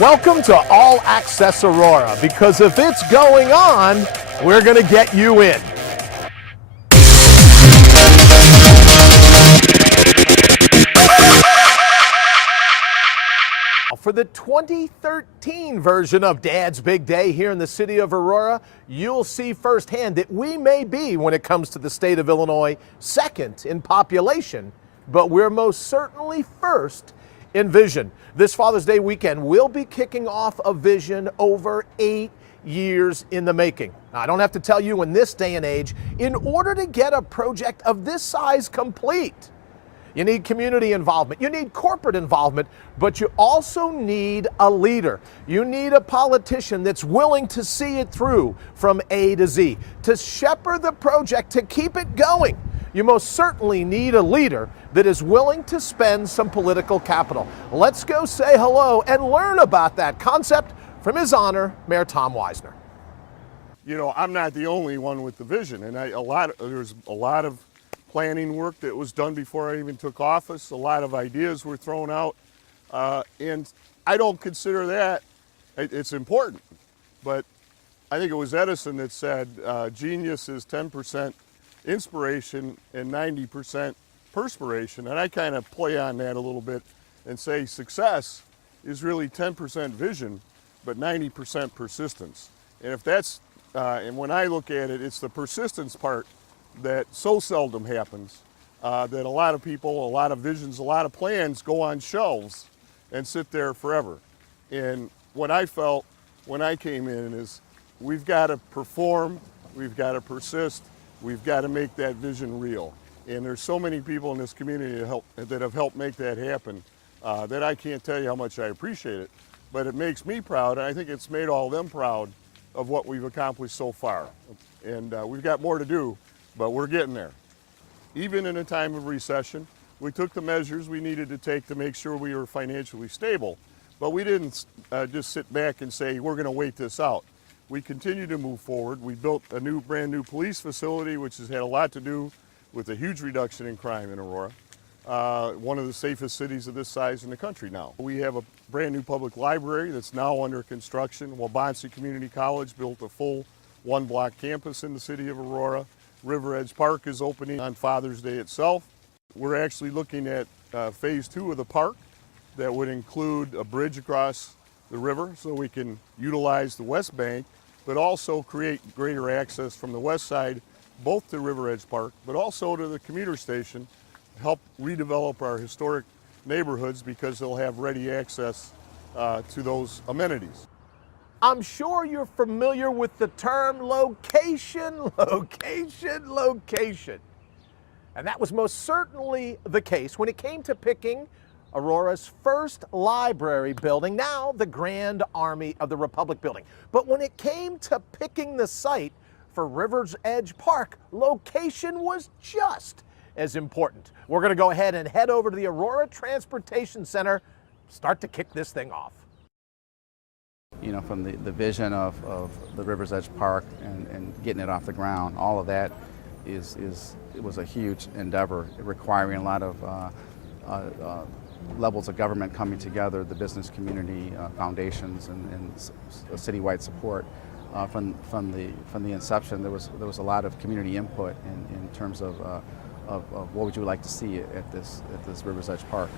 Welcome to All Access Aurora, because if it's going on, we're going to get you in. For the 2013 version of Dad's Big Day here in the city of Aurora, you'll see firsthand that we may be, when it comes to the state of Illinois, second in population, but we're most certainly first in vision. This Father's Day weekend, we'll be kicking off a vision over 8 years in the making. Now, I don't have to tell you, in this day and age, in order to get a project of this size complete, you need community involvement, you need corporate involvement, but you also need a leader. You need a politician that's willing to see it through from A to Z, to shepherd the project, to keep it going. You most certainly need a leader that is willing to spend some political capital. Let's go say hello and learn about that concept from His Honor, Mayor Tom Weisner. You know, I'm not the only one with the vision, and there's a lot of planning work that was done before I even took office. A lot of ideas were thrown out, and I don't consider that, it's important, but I think it was Edison that said genius is 10% inspiration and 90% perspiration, and I kind of play on that a little bit and say success is really 10% vision, but 90% persistence. And if that's, and when I look at it, it's the persistence part that so seldom happens, that a lot of people, a lot of visions, a lot of plans go on shelves and sit there forever. And what I felt when I came in is we've got to perform, we've got to persist, we've got to make that vision real. And there's so many people in this community that have helped make that happen, that I can't tell you how much I appreciate it. But it makes me proud, and I think it's made all of them proud of what we've accomplished so far. And we've got more to do, but we're getting there. Even in a time of recession, we took the measures we needed to take to make sure we were financially stable. But we didn't just sit back and say, we're going to wait this out. We continue to move forward. We built a brand new police facility, which has had a lot to do with a huge reduction in crime in Aurora. One of the safest cities of this size in the country now. We have a brand new public library that's now under construction. Waubonsie Community College built a full one-block campus in the city of Aurora. River Edge Park is opening on Father's Day itself. We're actually looking at phase 2 of the park that would include a bridge across the river so we can utilize the west bank, but also create greater access from the west side, both to River Edge Park, but also to the commuter station, help redevelop our historic neighborhoods because they'll have ready access to those amenities. I'm sure you're familiar with the term location, location, location. And that was most certainly the case when it came to picking Aurora's first library building, now the Grand Army of the Republic building. But when it came to picking the site for River's Edge Park, location was just as important. We're going to go ahead and head over to the Aurora Transportation Center, start to kick this thing off. You know, from the vision of the River's Edge Park and getting it off the ground, all of that it was a huge endeavor, requiring a lot of levels of government coming together, the business community, foundations, and citywide support. From the inception, there was a lot of community input in terms of what would you like to see at this River's Edge Park.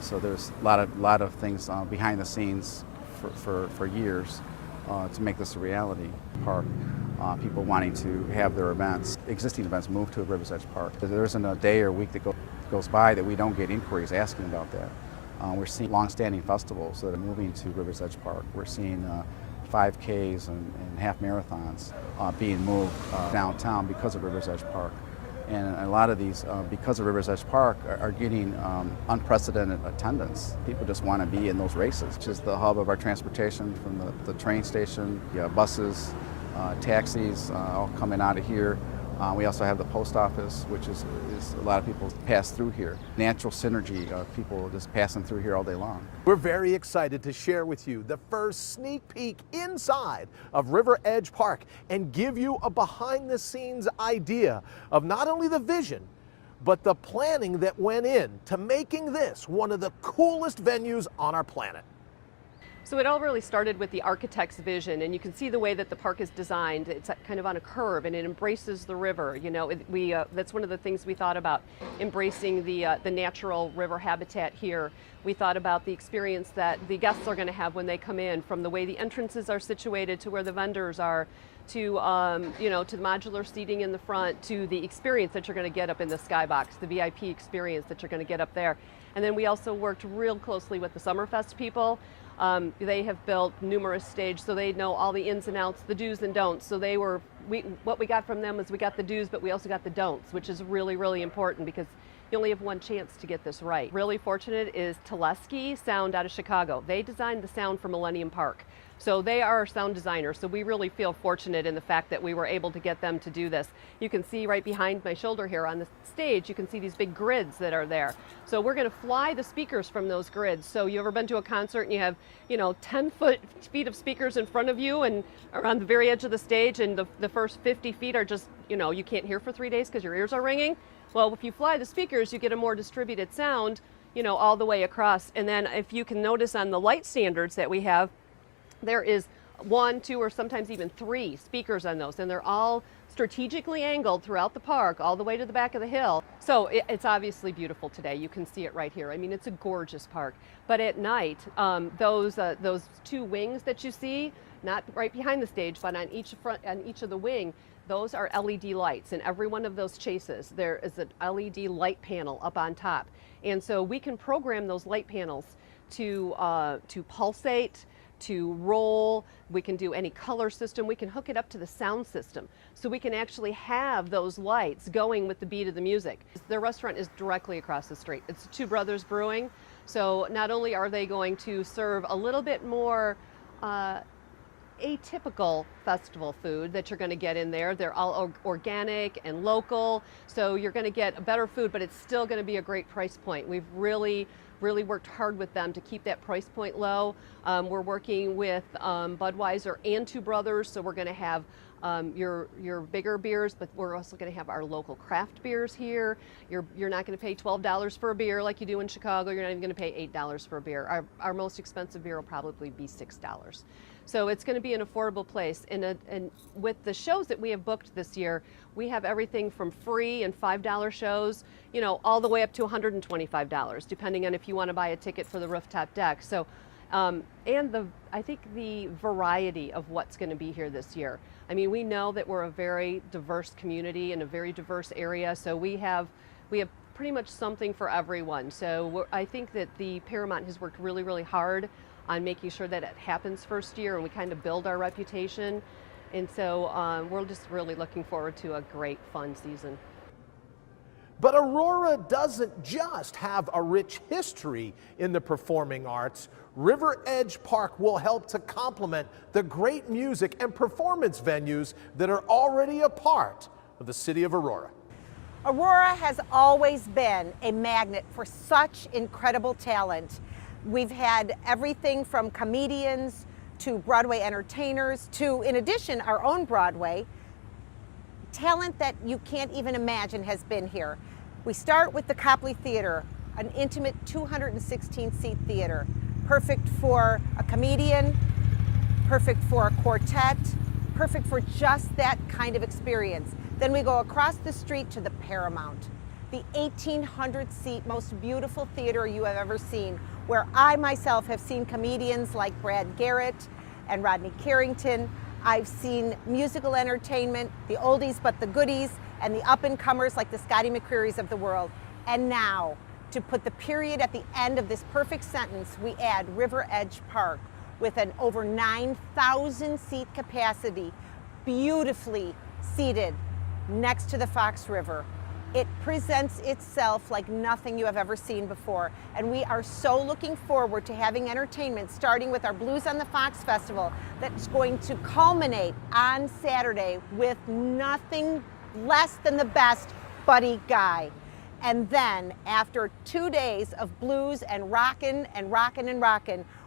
So there's a lot of things behind the scenes for years to make this a reality. Park, people wanting to have their existing events moved to River's Edge Park. There isn't a day or week that goes by that we don't get inquiries asking about that. We're seeing long-standing festivals that are moving to River's Edge Park. We're seeing 5Ks and half marathons being moved downtown because of River's Edge Park. And a lot of these, because of River's Edge Park, are getting unprecedented attendance. People just want to be in those races, which is the hub of our transportation from the train station, buses, taxis, all coming out of here. We also have the post office, which is a lot of people pass through here. Natural synergy of people just passing through here all day long. We're very excited to share with you the first sneak peek inside of River Edge Park and give you a behind-the-scenes idea of not only the vision, but the planning that went in to making this one of the coolest venues on our planet. So it all really started with the architect's vision, and you can see the way that the park is designed. It's kind of on a curve, and it embraces the river. You know, that's one of the things we thought about, embracing the natural river habitat here. We thought about the experience that the guests are going to have when they come in, from the way the entrances are situated to where the vendors are, to you know, to the modular seating in the front, to the experience that you're going to get up in the skybox, the VIP experience that you're going to get up there. And then we also worked real closely with the Summerfest people. They have built numerous stages, so they know all the ins and outs, the do's and don'ts. So what we got from them is we got the do's, but we also got the don'ts, which is really, really important because you only have one chance to get this right. Really fortunate is Telesky Sound out of Chicago. They designed the sound for Millennium Park. So they are our sound designers, so we really feel fortunate in the fact that we were able to get them to do this. You can see right behind my shoulder here on the stage, you can see these big grids that are there. So we're going to fly the speakers from those grids. So you ever been to a concert and you have, you know, 10 feet of speakers in front of you and around the very edge of the stage, and the first 50 feet are just, you know, you can't hear for 3 days because your ears are ringing? Well, if you fly the speakers, you get a more distributed sound, you know, all the way across. And then if you can notice on the light standards that we have, there is 1, 2, or sometimes even 3 speakers on those, and they're all strategically angled throughout the park, all the way to the back of the hill. So it's obviously beautiful today. You can see it right here. I mean, it's a gorgeous park. But at night, those 2 wings that you see, not right behind the stage, but on each of the wing, those are LED lights. In every one of those chases, there is an LED light panel up on top, and so we can program those light panels to pulsate, to roll. We can do any color system. We can hook it up to the sound system, so we can actually have those lights going with the beat of the music. Their restaurant is directly across the street. It's Two Brothers Brewing, so not only are they going to serve a little bit more atypical festival food that you're going to get in there. They're all organic and local, so you're going to get better food, but it's still going to be a great price point. We've really worked hard with them to keep that price point low. We're working with Budweiser and Two Brothers, so we're going to have your bigger beers, but we're also going to have our local craft beers here. You're not going to pay $12 for a beer like you do in Chicago. You're not even going to pay $8 for a beer. Our most expensive beer will probably be $6. So it's going to be an affordable place. And with the shows that we have booked this year, we have everything from free and $5 shows, you know, all the way up to $125, depending on if you want to buy a ticket for the rooftop deck. So, I think the variety of what's going to be here this year. I mean, we know that we're a very diverse community in a very diverse area, so we have pretty much something for everyone. So I think that the Paramount has worked really hard on making sure that it happens first year, and we kind of build our reputation. And so we're just really looking forward to a great, fun season. But Aurora doesn't just have a rich history in the performing arts. River Edge Park will help to complement the great music and performance venues that are already a part of the city of Aurora. Aurora has always been a magnet for such incredible talent. We've had everything from comedians to Broadway entertainers to, in addition, our own Broadway. Talent that you can't even imagine has been here. We start with the Copley Theater, an intimate 216-seat theater, perfect for a comedian, perfect for a quartet, perfect for just that kind of experience. Then we go across the street to the Paramount, the 1,800-seat most beautiful theater you have ever seen, where I myself have seen comedians like Brad Garrett and Rodney Carrington. I've seen musical entertainment, the oldies but the goodies, and the up-and-comers like the Scotty McCreery's of the world. And now, to put the period at the end of this perfect sentence, we add River Edge Park with an over 9,000-seat capacity, beautifully seated next to the Fox River. It presents itself like nothing you have ever seen before, and we are so looking forward to having entertainment, starting with our Blues on the Fox Festival that's going to culminate on Saturday with nothing less than the best Buddy Guy. And then after 2 days of blues and rockin',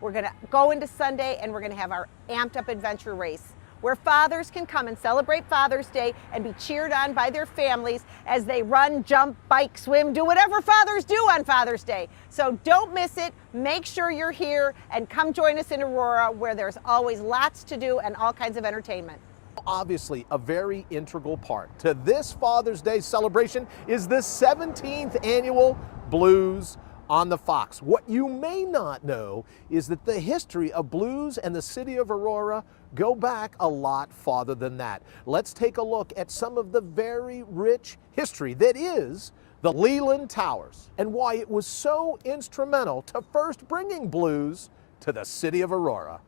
we're gonna go into Sunday and we're gonna have our amped up adventure race. where fathers can come and celebrate Father's Day and be cheered on by their families as they run, jump, bike, swim, do whatever fathers do on Father's Day. So don't miss it. Make sure you're here and come join us in Aurora, where there's always lots to do and all kinds of entertainment. Obviously, a very integral part to this Father's Day celebration is the 17th annual Blues on the Fox. What you may not know is that the history of blues and the city of Aurora go back a lot farther than that. Let's take a look at some of the very rich history that is the Leland Towers and why it was so instrumental to first bringing blues to the city of Aurora.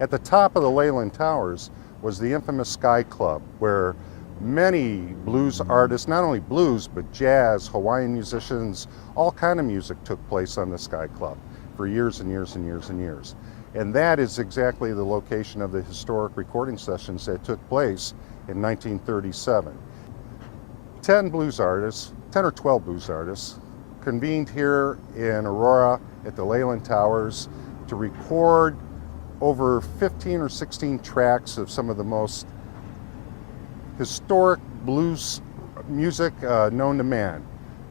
At the top of the Leland Towers was the infamous Sky Club, where many blues artists, not only blues, but jazz, Hawaiian musicians, all kind of music took place on the Sky Club for years and years and years and years. And that is exactly the location of the historic recording sessions that took place in 1937. 10 or 12 blues artists convened here in Aurora at the Leland Towers to record over 15 or 16 tracks of some of the most historic blues music known to man.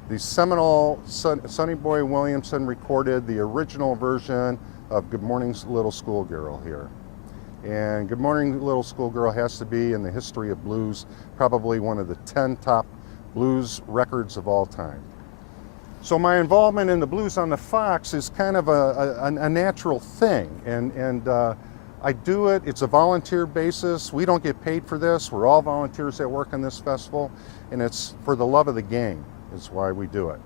The seminal Sonny Boy Williamson recorded the original version of Good Morning Little Schoolgirl here. And Good Morning Little Schoolgirl has to be, in the history of blues, probably one of the 10 top blues records of all time. So my involvement in the Blues on the Fox is kind of a natural thing, and I do it. It's a volunteer basis. We don't get paid for this. We're all volunteers that work on this festival, and it's for the love of the game is why we do it.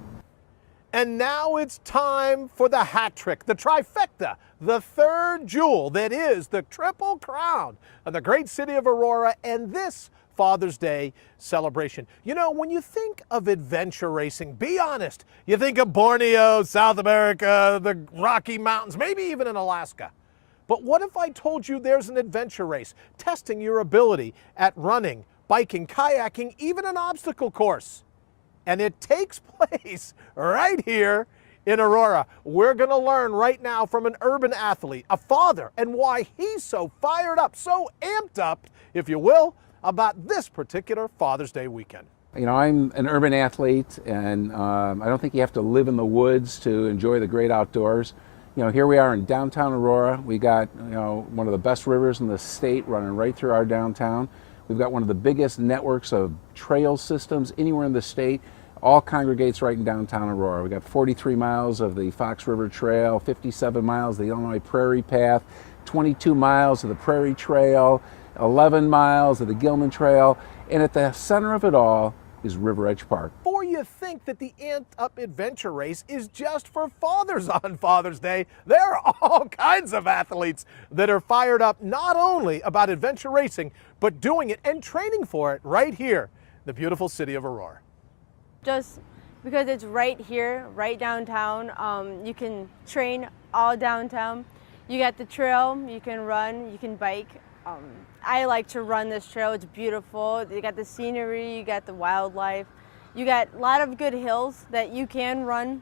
And now it's time for the hat trick, the trifecta, the third jewel that is the Triple Crown of the great city of Aurora and this Father's Day celebration. You know, when you think of adventure racing, be honest, you think of Borneo, South America, the Rocky Mountains, maybe even in Alaska. But what if I told you there's an adventure race testing your ability at running, biking, kayaking, even an obstacle course? And it takes place right here in Aurora. We're going to learn right now from an urban athlete, a father, and why he's so fired up, so amped up, if you will, about this particular Father's Day weekend. You know, I'm an urban athlete, and I don't think you have to live in the woods to enjoy the great outdoors. You know, here we are in downtown Aurora. We got, you know, one of the best rivers in the state running right through our downtown. We've got one of the biggest networks of trail systems anywhere in the state. All congregates right in downtown Aurora. We got 43 miles of the Fox River Trail, 57 miles of the Illinois Prairie Path, 22 miles of the Prairie Trail, 11 miles of the Gilman Trail, and at the center of it all is River Edge Park. Before you think that the amped up adventure race is just for fathers on Father's Day, there are all kinds of athletes that are fired up not only about adventure racing, but doing it and training for it right here, the beautiful city of Aurora. Just because it's right here, right downtown, you can train all downtown. You got the trail, you can run, you can bike. I like to run this trail. It's beautiful. You got the scenery, you got the wildlife. You got a lot of good hills that you can run.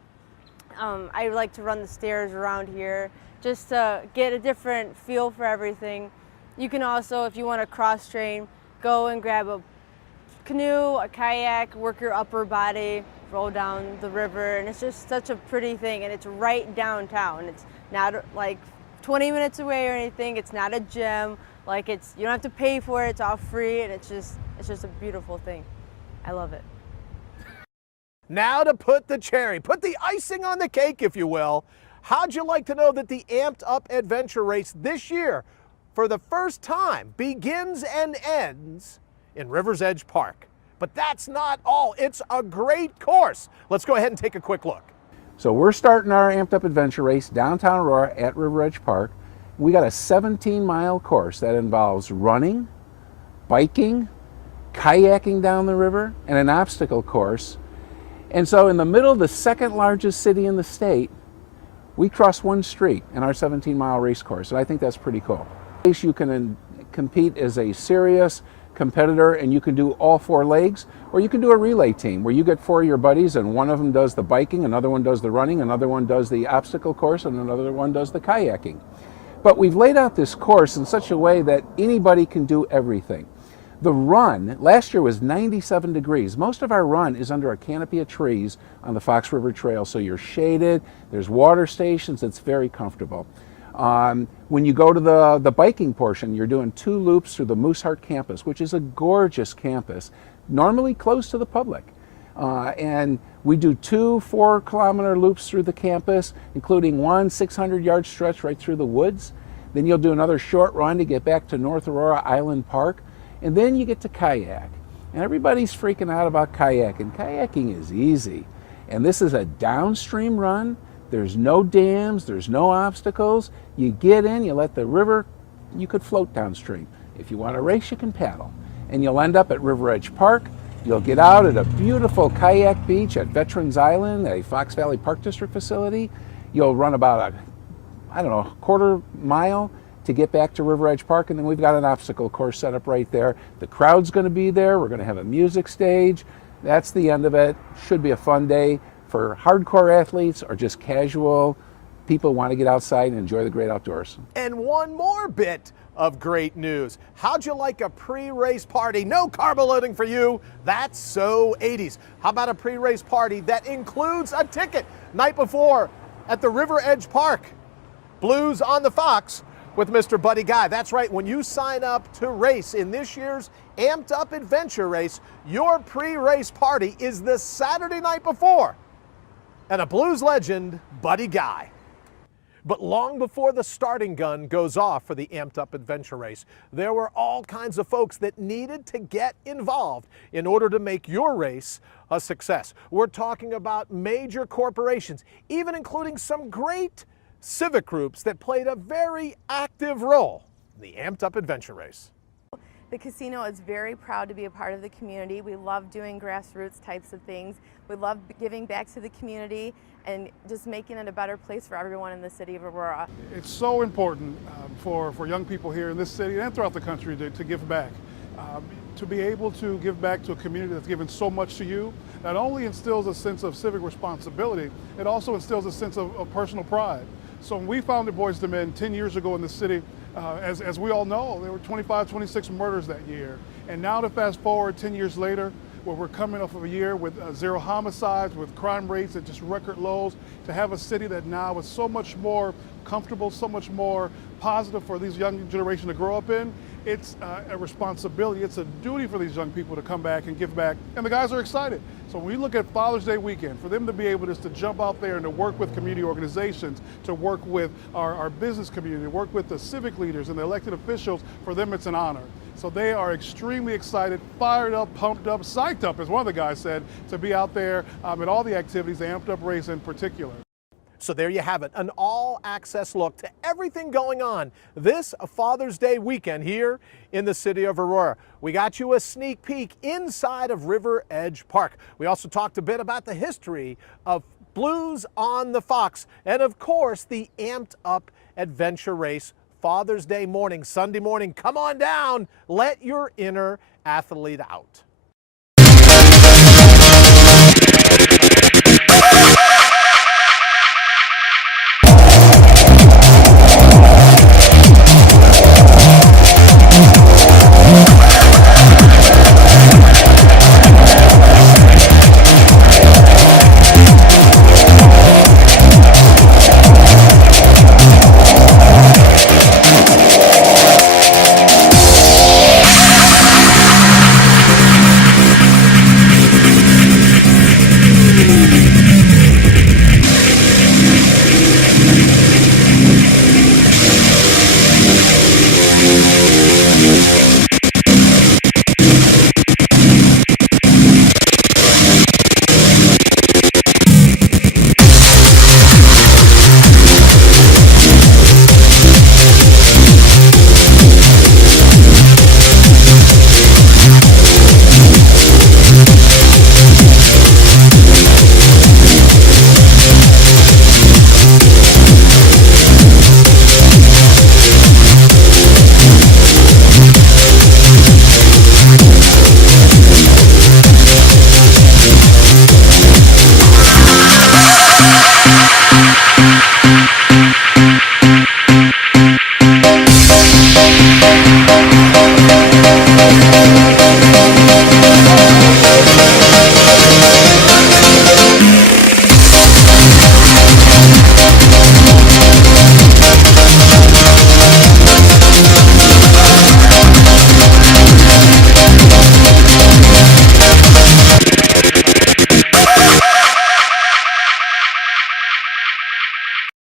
I like to run the stairs around here just to get a different feel for everything. You can also, if you want to cross train, go and grab a canoe, a kayak, work your upper body, roll down the river, and it's just such a pretty thing, and it's right downtown. It's not like 20 minutes away or anything. It's not a gym. Like, it's, you don't have to pay for it. It's all free, and it's just a beautiful thing. I love it. Now to put the cherry, put the icing on the cake, if you will. How'd you like to know that the amped up adventure race this year, for the first time, begins and ends in River's Edge Park? But that's not all. It's a great course. Let's go ahead and take a quick look. So we're starting our amped up adventure race downtown Aurora at River Edge Park. We got a 17-mile course that involves running, biking, kayaking down the river, and an obstacle course. And so in the middle of the second largest city in the state, we cross one street in our 17-mile race course, and I think that's pretty cool. You can compete as a serious competitor, and you can do all four legs, or you can do a relay team where you get four of your buddies, and one of them does the biking, another one does the running, another one does the obstacle course, and another one does the kayaking. But we've laid out this course in such a way that anybody can do everything. The run, last year was 97 degrees. Most of our run is under a canopy of trees on the Fox River Trail, so you're shaded, there's water stations, it's very comfortable. When you go to the biking portion, you're doing 2 loops through the Mooseheart campus, which is a gorgeous campus, normally closed to the public. And we do 2 4-kilometer loops through the campus, including one 600-yard stretch right through the woods. Then you'll do another short run to get back to North Aurora Island Park. And then you get to kayak. And everybody's freaking out about kayaking. Kayaking is easy. And this is a downstream run. There's no dams, there's no obstacles. You get in, you let the river, you could float downstream. If you want to race, you can paddle. And you'll end up at River Edge Park. You'll get out at a beautiful kayak beach at Veterans Island, a Fox Valley Park District facility. You'll run about a quarter mile to get back to River Edge Park, and then we've got an obstacle course set up right there. The crowd's going to be there. We're going to have a music stage. That's the end of it. Should be a fun day for hardcore athletes or just casual people who want to get outside and enjoy the great outdoors. And one more bit of great news. How'd you like a pre-race party? No carbo loading for you. That's so 80s. How about a pre-race party that includes a ticket night before at the River Edge Park? Blues on the Fox with Mr. Buddy Guy. That's right, when you sign up to race in this year's Amped Up Adventure Race, your pre-race party is the Saturday night before. And a blues legend, Buddy Guy. But long before the starting gun goes off for the Amped Up Adventure Race, there were all kinds of folks that needed to get involved in order to make your race a success. We're talking about major corporations, even including some great civic groups that played a very active role in the Amped Up Adventure Race. The casino is very proud to be a part of the community. We love doing grassroots types of things. We love giving back to the community and just making it a better place for everyone in the city of Aurora. It's so important for young people here in this city and throughout the country to give back. To be able to give back to a community that's given so much to you, not only instills a sense of civic responsibility, it also instills a sense of personal pride. So when we founded Boys to Men 10 years ago in the city, as we all know, there were 25, 26 murders that year. And now to fast forward 10 years later, where we're coming off of a year with 0 homicides, with crime rates at just record lows, to have a city that now is so much more comfortable, so much more positive for these young generation to grow up in, it's a responsibility, it's a duty for these young people to come back and give back, and the guys are excited. So when we look at Father's Day weekend, for them to be able just to jump out there and to work with community organizations, to work with our business community, work with the civic leaders and the elected officials, for them it's an honor. So they are extremely excited, fired up, pumped up, psyched up, as one of the guys said, to be out there at all the activities, the Amped Up Race in particular. So there you have it, an all-access look to everything going on this Father's Day weekend here in the city of Aurora. We got you a sneak peek inside of River Edge Park. We also talked a bit about the history of Blues on the Fox and, of course, the Amped Up Adventure Race Father's Day morning, Sunday morning. Come on down, let your inner athlete out.